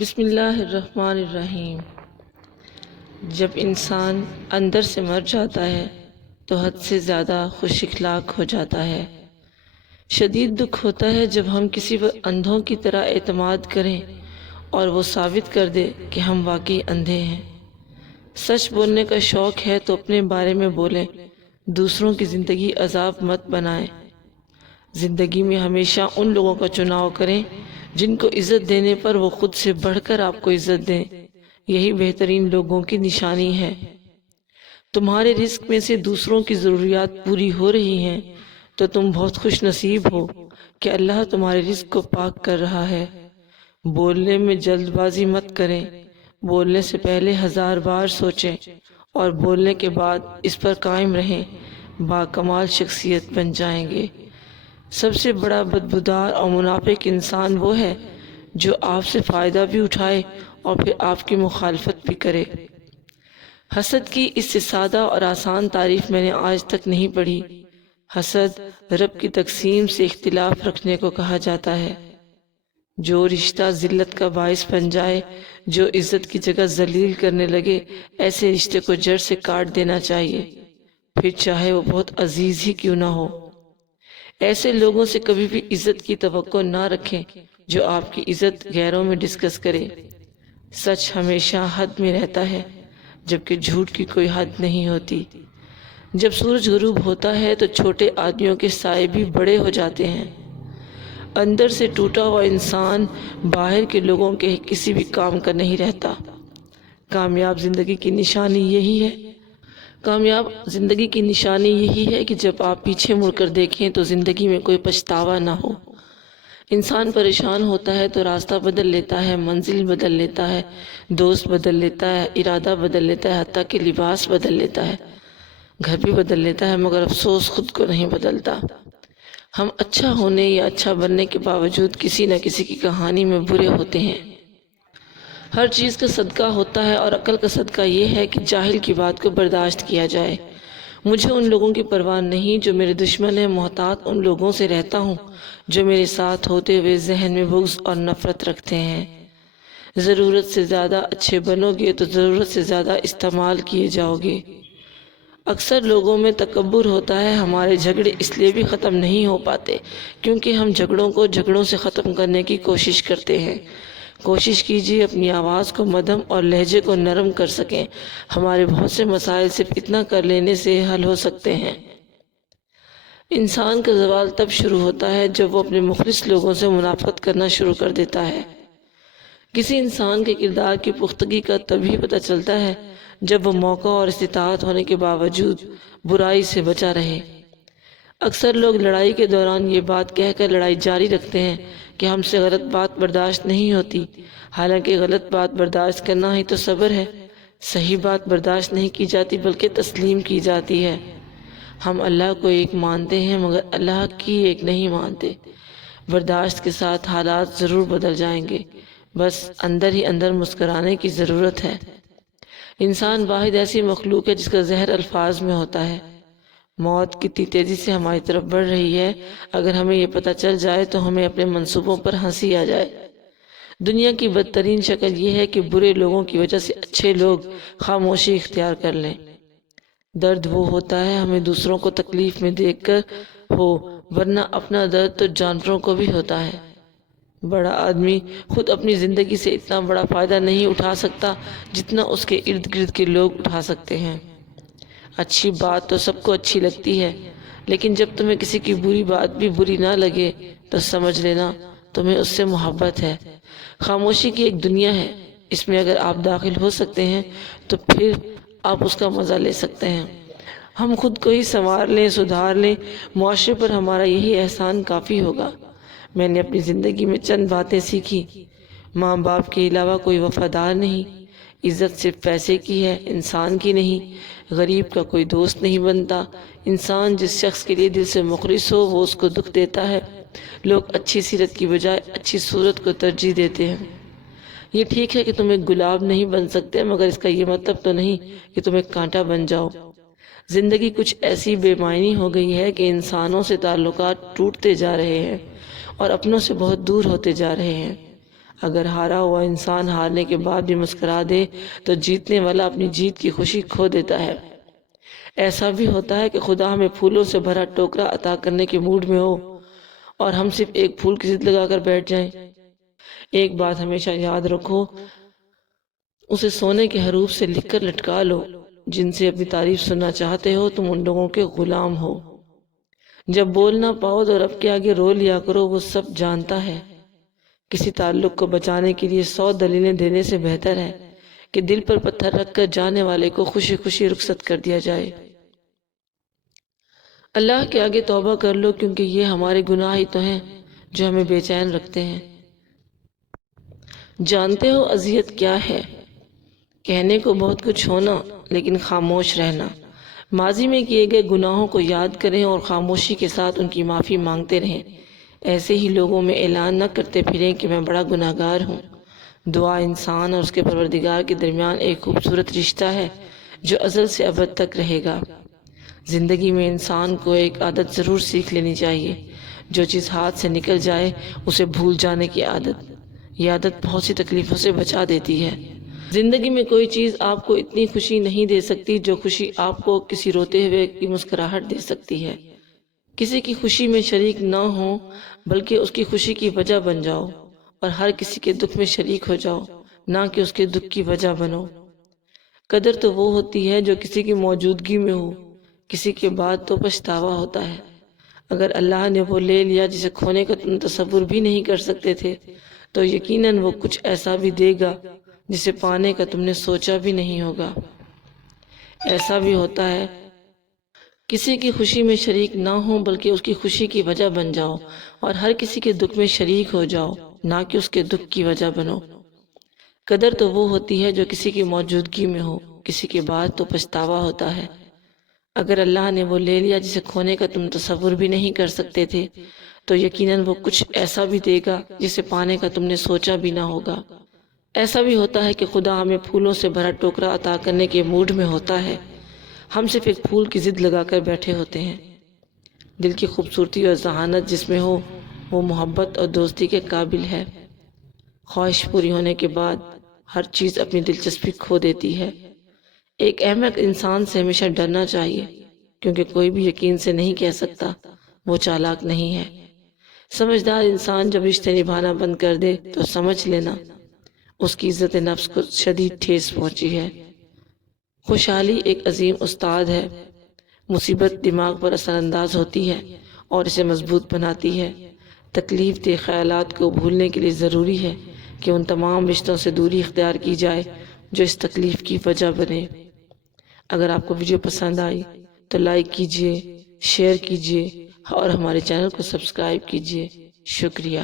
بسم اللہ الرحمن الرحیم۔ جب انسان اندر سے مر جاتا ہے تو حد سے زیادہ خوش اخلاق ہو جاتا ہے۔ شدید دکھ ہوتا ہے جب ہم کسی پر اندھوں کی طرح اعتماد کریں اور وہ ثابت کر دے کہ ہم واقعی اندھے ہیں۔ سچ بولنے کا شوق ہے تو اپنے بارے میں بولیں، دوسروں کی زندگی عذاب مت بنائیں۔ زندگی میں ہمیشہ ان لوگوں کا چناؤ کریں جن کو عزت دینے پر وہ خود سے بڑھ کر آپ کو عزت دیں، یہی بہترین لوگوں کی نشانی ہے۔ تمہارے رزق میں سے دوسروں کی ضروریات پوری ہو رہی ہیں تو تم بہت خوش نصیب ہو کہ اللہ تمہارے رزق کو پاک کر رہا ہے۔ بولنے میں جلد بازی مت کریں، بولنے سے پہلے 1000 بار سوچیں اور بولنے کے بعد اس پر قائم رہیں، باکمال شخصیت بن جائیں گے۔ سب سے بڑا بدبودار اور منافق انسان وہ ہے جو آپ سے فائدہ بھی اٹھائے اور پھر آپ کی مخالفت بھی کرے۔ حسد کی اس سے سادہ اور آسان تعریف میں نے آج تک نہیں پڑھی۔ حسد رب کی تقسیم سے اختلاف رکھنے کو کہا جاتا ہے۔ جو رشتہ ذلت کا باعث بن جائے، جو عزت کی جگہ ذلیل کرنے لگے، ایسے رشتے کو جڑ سے کاٹ دینا چاہیے، پھر چاہے وہ بہت عزیز ہی کیوں نہ ہو۔ ایسے لوگوں سے کبھی بھی عزت کی توقع نہ رکھیں جو آپ کی عزت غیروں میں ڈسکس کرے۔ سچ ہمیشہ حد میں رہتا ہے جبکہ جھوٹ کی کوئی حد نہیں ہوتی۔ جب سورج غروب ہوتا ہے تو چھوٹے آدمیوں کے سائے بھی بڑے ہو جاتے ہیں۔ اندر سے ٹوٹا ہوا انسان باہر کے لوگوں کے کسی بھی کام کا نہیں رہتا۔ کامیاب زندگی کی نشانی یہی ہے کہ جب آپ پیچھے مڑ کر دیکھیں تو زندگی میں کوئی پچھتاوا نہ ہو۔ انسان پریشان ہوتا ہے تو راستہ بدل لیتا ہے، منزل بدل لیتا ہے، دوست بدل لیتا ہے، ارادہ بدل لیتا ہے، حتیٰ کہ لباس بدل لیتا ہے، گھر بھی بدل لیتا ہے، مگر افسوس خود کو نہیں بدلتا۔ ہم اچھا ہونے یا اچھا بننے کے باوجود کسی نہ کسی کی کہانی میں برے ہوتے ہیں۔ ہر چیز کا صدقہ ہوتا ہے اور عقل کا صدقہ یہ ہے کہ جاہل کی بات کو برداشت کیا جائے۔ مجھے ان لوگوں کی پرواہ نہیں جو میرے دشمن ہیں، محتاط ان لوگوں سے رہتا ہوں جو میرے ساتھ ہوتے ہوئے ذہن میں بغض اور نفرت رکھتے ہیں۔ ضرورت سے زیادہ اچھے بنو گے تو ضرورت سے زیادہ استعمال کیے جاؤ گے۔ اکثر لوگوں میں تکبر ہوتا ہے۔ ہمارے جھگڑے اس لیے بھی ختم نہیں ہو پاتے کیونکہ ہم جھگڑوں کو جھگڑوں سے ختم کرنے کی کوشش کرتے ہیں۔ کوشش کیجیے اپنی آواز کو مدھم اور لہجے کو نرم کر سکیں۔ ہمارے بہت سے مسائل صرف اتنا کر لینے سے حل ہو سکتے ہیں۔ انسان کا زوال تب شروع ہوتا ہے جب وہ اپنے مخلص لوگوں سے منافقت کرنا شروع کر دیتا ہے۔ کسی انسان کے کردار کی پختگی کا تبھی پتہ چلتا ہے جب وہ موقع اور استطاعت ہونے کے باوجود برائی سے بچا رہے۔ اکثر لوگ لڑائی کے دوران یہ بات کہہ کر لڑائی جاری رکھتے ہیں کہ ہم سے غلط بات برداشت نہیں ہوتی، حالانکہ غلط بات برداشت کرنا ہی تو صبر ہے۔ صحیح بات برداشت نہیں کی جاتی بلکہ تسلیم کی جاتی ہے۔ ہم اللہ کو ایک مانتے ہیں مگر اللہ کی ایک نہیں مانتے۔ برداشت کے ساتھ حالات ضرور بدل جائیں گے، بس اندر ہی اندر مسکرانے کی ضرورت ہے۔ انسان واحد ایسی مخلوق ہے جس کا زہر الفاظ میں ہوتا ہے۔ موت کتنی تیزی سے ہماری طرف بڑھ رہی ہے، اگر ہمیں یہ پتہ چل جائے تو ہمیں اپنے منصوبوں پر ہنسی آ جائے۔ دنیا کی بدترین شکل یہ ہے کہ برے لوگوں کی وجہ سے اچھے لوگ خاموشی اختیار کر لیں۔ درد وہ ہوتا ہے ہمیں دوسروں کو تکلیف میں دیکھ کر ہو، ورنہ اپنا درد تو جانوروں کو بھی ہوتا ہے۔ بڑا آدمی خود اپنی زندگی سے اتنا بڑا فائدہ نہیں اٹھا سکتا جتنا اس کے ارد گرد کے لوگ اٹھا سکتے ہیں۔ اچھی بات تو سب کو اچھی لگتی ہے، لیکن جب تمہیں کسی کی بری بات بھی بری نہ لگے تو سمجھ لینا تمہیں اس سے محبت ہے۔ خاموشی کی ایک دنیا ہے، اس میں اگر آپ داخل ہو سکتے ہیں تو پھر آپ اس کا مزہ لے سکتے ہیں۔ ہم خود کو ہی سنوار لیں، سدھار لیں، معاشرے پر ہمارا یہی احسان کافی ہوگا۔ میں نے اپنی زندگی میں چند باتیں سیکھی۔ ماں باپ کے علاوہ کوئی وفادار نہیں، عزت صرف پیسے کی ہے، انسان کی نہیں، غریب کا کوئی دوست نہیں بنتا، انسان جس شخص کے لیے دل سے مخلص ہو وہ اس کو دکھ دیتا ہے، لوگ اچھی سیرت کی بجائے اچھی صورت کو ترجیح دیتے ہیں۔ یہ ٹھیک ہے کہ تم ایک گلاب نہیں بن سکتے، مگر اس کا یہ مطلب تو نہیں کہ تم ایک کانٹا بن جاؤ۔ زندگی کچھ ایسی بے معنی ہو گئی ہے کہ انسانوں سے تعلقات ٹوٹتے جا رہے ہیں اور اپنوں سے بہت دور ہوتے جا رہے ہیں۔ اگر ہارا ہوا انسان ہارنے کے بعد بھی مسکرا دے تو جیتنے والا اپنی جیت کی خوشی کھو دیتا ہے۔ ایسا بھی ہوتا ہے کہ خدا ہمیں پھولوں سے بھرا ٹوکرا عطا کرنے کے موڈ میں ہو اور ہم صرف ایک پھول کی ضد لگا کر بیٹھ جائیں۔ ایک بات ہمیشہ یاد رکھو، اسے سونے کے حروف سے لکھ کر لٹکا لو۔ جن سے اپنی تعریف سننا چاہتے ہو تم ان لوگوں کے غلام ہو۔ جب بول نہ پاؤ تو رب کے آگے رو لیا کرو، وہ سب جانتا ہے۔ کسی تعلق کو بچانے کے لیے 100 دلیلیں دینے سے بہتر ہے کہ دل پر پتھر رکھ کر جانے والے کو خوشی خوشی رخصت کر دیا جائے۔ اللہ کے آگے توبہ کر لو، کیونکہ یہ ہمارے گناہ ہی تو ہیں جو ہمیں بے چین رکھتے ہیں۔ جانتے ہو اذیت کیا ہے؟ کہنے کو بہت کچھ ہونا لیکن خاموش رہنا۔ ماضی میں کیے گئے گناہوں کو یاد کریں اور خاموشی کے ساتھ ان کی معافی مانگتے رہیں۔ ایسے ہی لوگوں میں اعلان نہ کرتے پھریں کہ میں بڑا گناہگار ہوں۔ دعا انسان اور اس کے پروردگار کے درمیان ایک خوبصورت رشتہ ہے جو ازل سے ابد تک رہے گا۔ زندگی میں انسان کو ایک عادت ضرور سیکھ لینی چاہیے، جو چیز ہاتھ سے نکل جائے اسے بھول جانے کی عادت۔ یہ عادت بہت سی تکلیفوں سے بچا دیتی ہے۔ زندگی میں کوئی چیز آپ کو اتنی خوشی نہیں دے سکتی جو خوشی آپ کو کسی روتے ہوئے کی مسکراہٹ دے سکتی ہے۔ کسی کی خوشی میں شریک نہ ہو بلکہ اس کی خوشی کی وجہ بن جاؤ، اور ہر کسی کے دکھ میں شریک ہو جاؤ، نہ کہ اس کے دکھ کی وجہ بنو۔ قدر تو وہ ہوتی ہے جو کسی کی موجودگی میں ہو، کسی کے بعد تو پچھتاوا ہوتا ہے۔ اگر اللہ نے وہ لے لیا جسے کھونے کا تم تصور بھی نہیں کر سکتے تھے تو یقیناً وہ کچھ ایسا بھی دے گا جسے پانے کا تم نے سوچا بھی نہیں ہوگا۔ ایسا بھی ہوتا ہے کسی کی خوشی میں شریک نہ ہو بلکہ اس کی خوشی کی وجہ بن جاؤ، اور ہر کسی کے دکھ میں شریک ہو جاؤ، نہ کہ اس کے دکھ کی وجہ بنو۔ قدر تو وہ ہوتی ہے جو کسی کی موجودگی میں ہو، کسی کے بعد تو پچھتاوا ہوتا ہے۔ اگر اللہ نے وہ لے لیا جسے کھونے کا تم تصور بھی نہیں کر سکتے تھے تو یقیناً وہ کچھ ایسا بھی دے گا جسے پانے کا تم نے سوچا بھی نہ ہوگا۔ ایسا بھی ہوتا ہے کہ خدا ہمیں پھولوں سے بھرا ٹوکرا عطا کرنے کے موڈ میں ہوتا ہے، ہم صرف ایک پھول کی ضد لگا کر بیٹھے ہوتے ہیں۔ دل کی خوبصورتی اور ذہانت جس میں ہو وہ محبت اور دوستی کے قابل ہے۔ خواہش پوری ہونے کے بعد ہر چیز اپنی دلچسپی کھو دیتی ہے۔ ایک احمق انسان سے ہمیشہ ڈرنا چاہیے، کیونکہ کوئی بھی یقین سے نہیں کہہ سکتا وہ چالاک نہیں ہے۔ سمجھدار انسان جب رشتے نبھانا بند کر دے تو سمجھ لینا اس کی عزت نفس کو شدید ٹھیس پہنچی ہے۔ خوشحالی ایک عظیم استاد ہے۔ مصیبت دماغ پر اثر انداز ہوتی ہے اور اسے مضبوط بناتی ہے۔ تکلیف دہ خیالات کو بھولنے کے لیے ضروری ہے کہ ان تمام رشتوں سے دوری اختیار کی جائے جو اس تکلیف کی وجہ بنے۔ اگر آپ کو ویڈیو پسند آئی تو لائک کیجئے، شیئر کیجئے اور ہمارے چینل کو سبسکرائب کیجئے۔ شکریہ۔